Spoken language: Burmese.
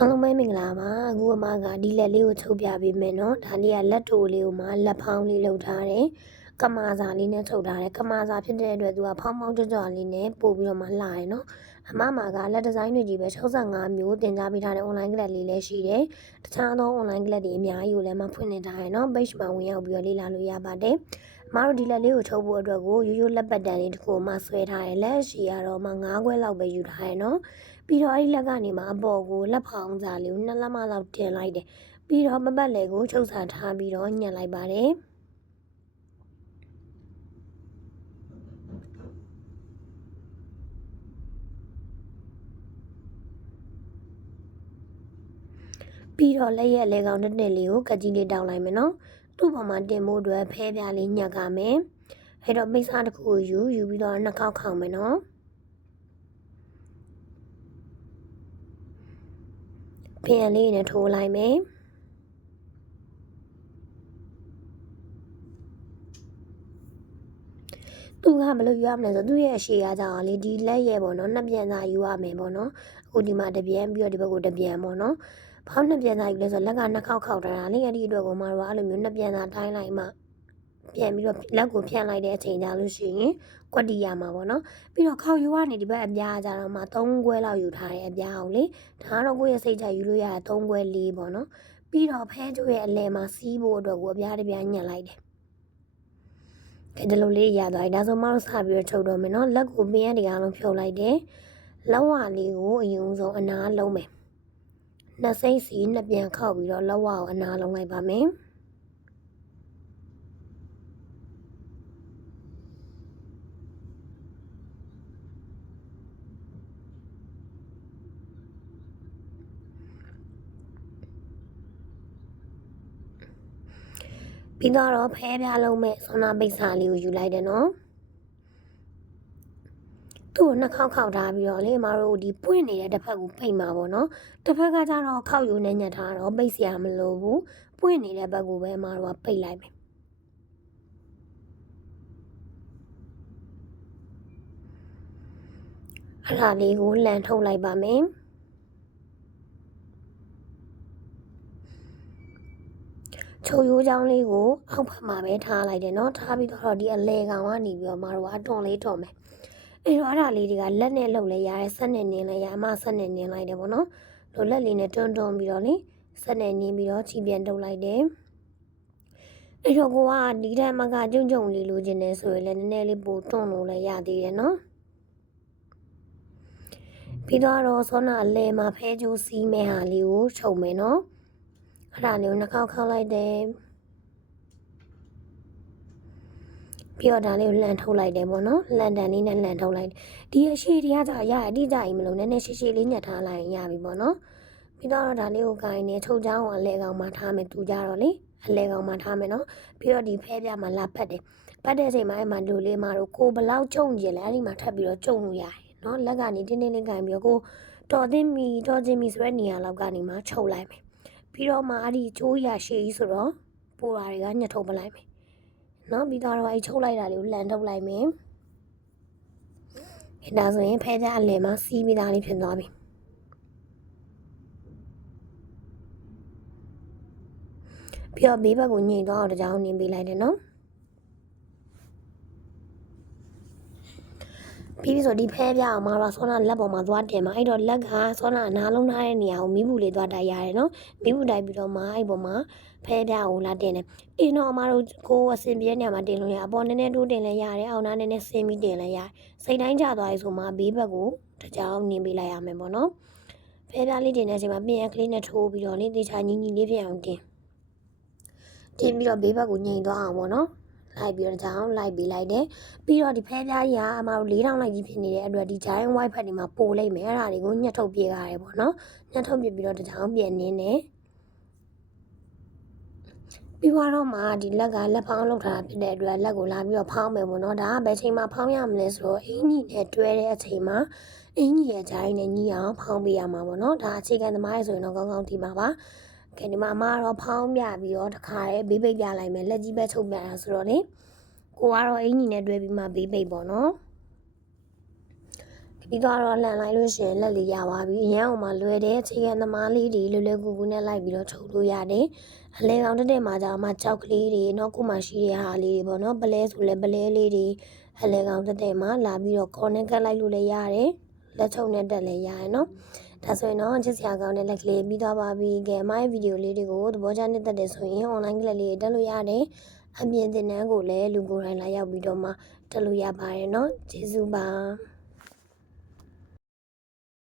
အားလုံးပဲမင်္ဂလာပါအခုအမကဒီလက်လေးကိုချုပ်ပြပေးမယ်နော်ဒါလေးကလက်ထိုးလေးကိုမှလက်ဖောင်းလေးလုပ်ထားတယ် ကမာစာလေးနဲ့ချုပ်ထားတယ်ကမာစာဖြစ်တဲ့အတွက်သူကဖောင်းဖောင်းကြွကြွလေးနဲ့ပို့ပြီးတော့မှလှရယ်နော်အမမာကလက်ဒီဇိုင်းတွေကြီးပဲ65မျိုးတင် जा ပေးထားတဲ့ online ကလပ်လေးလည်းရှိတယ်တခြားသော online ကလပ်တွေအများကြီးကိုလည်းမဖွင့်နေထားရယ်နော် page မှာဝင်ရောက်ပြီးတော့လေ့လာလို့ရပါတယ်အမတို့ဒီလက်လေးကိုချုပ်ဖို့အတွက်ကိုရိုးရိုးလက်ပတ်တန်လေးတစ်ခုမှဆွဲထားရယ်လက်ရှိကတော့မှ9ခွဲလောက်ပဲယူထားရယ်နော်ပြီးတော့အဲ့ဒီလက်ကနေမှအပေါ်ကိုလက်ဖောင်းစာလေးကိုနှစ်လက်မလောက်တင်လိုက်တယ်ပြီးတော့မပတ်လေကိုချုပ်စာထားပြီးတော့ညှက်လိုက်ပါတယ် ပြီးတော့လက်ရက်လက်ကောင်တစ်နှစ်လေးကိုကကြီးလေးတောင်းလိုက်မယ်နော်သူ့ပေါ်မှာတင်ဖို့အတွက်ဖဲပြားလေးညှက်ကမယ်အဲ့တော့မိတ်စားတစ်ခုကိုယူယူပြီးတော့နှစ်ခေါက်ခေါက်မယ်နော်ပြန်လေးနဲ့ထိုးလိုက်မယ်သူကဘယ်လိုယူရမလဲဆိုသူ့ရဲ့အရှိရကြအောင်လေဒီလက်ရဲ့ပေါ့နော်နှစ်ပြန်သာယူရမယ်ပေါ့နော်အခုဒီမှာတစ်ပြန်ပြီးတော့ဒီဘက်ကိုတစ်ပြန်ပေါ့နော် ဖောင်းနှစ်ပြန်သာယူလဲဆိုလက်ကနှစ်ခေါက်ခေါက်တာလေအဲ့ဒီအတွက်ကိုမတော်အဲ့လိုမျိုးနှစ်ပြန်သာတိုင်းလိုက်မှပြန်ပြီးတော့လက်ကိုဖြန့်လိုက်တဲ့အချိန်ကြလို့ရှိရင်ကွက်တီရမှာပေါ့နော်ပြီးတော့ခေါက်ယူကနေဒီဘက်အပြားကြတော့မှ3ခွဲလောက်ယူထားတဲ့အပြားအောင်လေဒါကတော့ကိုယ့်ရဲ့စိတ်ကြယူလို့ရတဲ့3ခွဲ4ပေါ့နော်ပြီးတော့ဖဲကျိုးရဲ့အလဲမှာစီးဖို့အတွက်ကိုအပြားတစ်ပြားညှက်လိုက်တယ်ကဲဒီလိုလေးရသွားပြီဒါဆိုမှတော့စပြီးတော့ချုပ်တော့မယ်နော်လက်ကိုပင်ရတရားလုံးဖြုတ်လိုက်တယ်လောက်ဝလေးကိုအရင်ဆုံးအနာလုံးမယ် နှစ်စိမ့်စီနှစ်ပြန်ခောက်ပြီးတော့လောက်ဝကိုအနာလုံးလိုက်ပါမယ်ပြီးတော့ဖဲပြားလုံးမဲ့ဆွမ်းနာပိတ်စာလေးကိုယူလိုက်တယ်နော်သူ့ ကိုနှစ်ခေါက်ခေါက်ထားပြီးတော့လေအမတို့ဒီပွင့်နေတဲ့တစ်ဖက်ကိုပိတ်မှာပေါ့နော်တစ်ဖက်ကကျတော့ခောက်ယူနေညက်ထားတော့ပိတ်စရာမလိုဘူးပွင့်နေတဲ့ဘက်ကိုပဲအမတို့ကပိတ်လိုက်မယ်အဲ့ဒါလေးကိုလန်ထုတ်လိုက်ပါမယ်ချုပ်ရိုးချောင်းလေးကိုအောက်ဖက်မှာပဲထားလိုက်တယ်เนาะထားပြီးတော့ဒီအလဲကောင်ကနေပြီးတော့မတို့ကအတွန်လေးတော်မယ် အဲ့တော့အဲ့ဒါလေးတွေကလက်နဲ့လှုပ်လဲရတယ်ဆက်နဲ့နင်းလဲရအမဆက်နဲ့နင်းလိုက်တယ်ပေါ့နော်လို့လက်လေးနဲ့တွန်းတွန်းပြီးတော့လေဆက်နဲ့နင်းပြီးတော့ချီပြန်တုပ်လိုက်တယ်အဲ့တော့ကိုကဒီထက်မကကြုံကြုံလေးလိုချင်တယ်ဆိုရင်လည်းနည်းနည်းလေးပိုတွန်းလို့လည်းရသေးတယ်နော်ပြီးတော့ဆောနာအလဲမှာဖဲကြိုးစီးမဲ့ဟာလေးကိုချုပ်မယ်နော်အဲ့ဒါလေးကိုနှစ်ခေါက်ခေါက်လိုက်တယ် ပြီးတော့ဒါလေးကိုလှန်ထုတ်လိုက်တယ်ပေါ့နော်လှန်တန်လေးနဲ့လှန်ထုတ်လိုက်ဒီအရှိတရားကြရအတိအကျကြီးမလို့နည်းနည်းရှိရှိလေးညှက်ထားလိုက်ရင်ရပြီပေါ့နော်ပြီးတော့ဒါလေးကိုကိုင်းနေချုပ်ချောင်းကိုအလဲကောင်မှထားမယ်သူကြတော့လေအလဲကောင်မှထားမယ်နော်ပြီးတော့ဒီဖဲပြမှာလာပတ်တယ်ပတ်တဲ့အချိန်မှာအဲ့မှာလူလေးမှာတော့ကိုဘလောက်ကြုံကြလဲအဲ့ဒီမှာထပ်ပြီးတော့ကြုံလို့ရတယ်နော်လက်ကနေတင်းတင်းလေးကိုင်းပြီးတော့ကိုတော်သိမီတော်ချင်းမီဆိုတဲ့နေရာလောက်ကနေမှချုပ်လိုက်မယ်ပြီးတော့မှအဲ့ဒီချိုးရရှည်ကြီးဆိုတော့ပိုတာတွေကညှက်ထုတ်ပလိုက်မယ် နော်ပြီးတော့အဲ့ချုပ်လိုက်တာလေးကိုလှန်ထုတ်လိုက်မယ်အဲဒါဆိုရင်ဖဲကြအလယ်မှာစီးပြီးသားလေးဖြစ်သွားပြီပြီးတော့ဘေးဘက်ကိုညှိသွားအောင်တကြောင်နင်းပေးလိုက်တယ်နော် ပြီးပြီဆိုဒီဖဲပြအောင်မှာတော့ဆောနာလက်ပေါ်မှာသွားတင်မှာအဲ့တော့လက်ကဆောနာအနာလုံးထားတဲ့နေရာကိုမိဘူးလေးသွားတိုက်ရတယ်နော်မိဘူးတိုက်ပြီးတော့မှအဲ့ပေါ်မှာဖဲပြကိုလာတင်တယ်တင်တော့အမတို့ကိုအစင်ပြဲနေရာမှာတင်လို့ရအပေါ်နည်းနည်းတိုးတင်လဲရတယ်အောက်နားနည်းနည်းဆင်းပြီးတင်လဲရတယ်စိတ်တိုင်းကျသွားပြီဆိုမှဘေးဘက်ကိုတကြောင်နင်းပေးလိုက်ရမယ်ပေါ့နော်ဖဲပြလေးတင်တဲ့အချိန်မှာပြင်ရကလေးနဲ့ထိုးပြီးတော့လေတေချာညီညီလေးပြင်အောင်တင်တင်ပြီးတော့ဘေးဘက်ကိုညှိသွားအောင်ပေါ့နော် လိုက်ပြီးတော့ကြောင်းလိုက်ပြီးလိုက်တယ်ပြီးတော့ဒီဖဲပြားကြီးကအမတို့၄တောင်လိုက်ကြီးဖြစ်နေတဲ့အတွက်ဒီ giant white ဖက်ဒီမှာပို့လိုက်မယ်အဲ့ဒါတွေကိုညှက်ထုတ်ပြေးရတယ်ပေါ့နော်ညှက်ထုတ်ပြေးပြီးတော့တကြောင်ပြန်နင်းတယ်ပြီးတော့မှဒီလက်ကလက်ဖောင်းလောက်ထားတာဖြစ်တဲ့အတွက်လက်ကိုလာပြီးတော့ဖောင်းမယ်ပေါ့နော်ဒါကဘယ်ချိန်မှဖောင်းရမလဲဆိုတော့အင်ကြီးနဲ့တွဲတဲ့အချိန်မှာအင်ကြီးရဲ့ဂျိုင်းနဲ့ညီအောင်ဖောင်းပေးရမှာပေါ့နော်ဒါအခြေခံသမားရဲ့ဆိုရင်တော့ကောင်းကောင်းဒီမှာပါ ကဲဒီမှာအမကတော့ဖောင်းပြပြီးတော့တခါတည်းဘေးပိတ်ပြလိုက်မယ်လက်ကြီးပဲချုပ်ပြတာဆိုတော့လေကိုကတော့အင်ကြီးနဲ့တွဲပြီးမှဘေးပိတ်ပေါ့နော်ပြီးတော့လှန်လိုက်လို့ရှိရင်လက်လေးရပါပြီအရန်အောင်မှလွယ်တဲ့ခြေခံသမားလေးတွေလွယ်လွယ်ကူကူနဲ့လိုက်ပြီးတော့ချုပ်လို့ရတယ်အလဲကောင်တက်တဲ့မှာကြာမှကြောက်ကလေးတွေနော်ကိုမှရှိတဲ့ဟာလေးတွေပေါ့နော်ပလဲဆိုလဲပလဲလေးတွေအလဲကောင်တက်တဲ့မှာလာပြီးတော့ခေါ်နဲ့ကတ်လိုက်လို့လည်းရတယ်လက်ချုပ်နဲ့တက်လည်းရတယ်နော် ဒါဆိုရင်တော့ချစ်စရာကောင်းတဲ့လက်ကလေးပြီးသွားပါပြီ။ကဲအမရဲ့ဗီဒီယိုလေးတွေကိုသဘောကျနေတတ်တယ်ဆိုရင် online ကလပ်လေးတက်လို့ရတယ်။အမြင်သင်တန်းကိုလည်းလူကိုယ်တိုင်လာရောက်ပြီးတော့မှတက်လို့ရပါတယ်နော်။ကျေးဇူးပါ။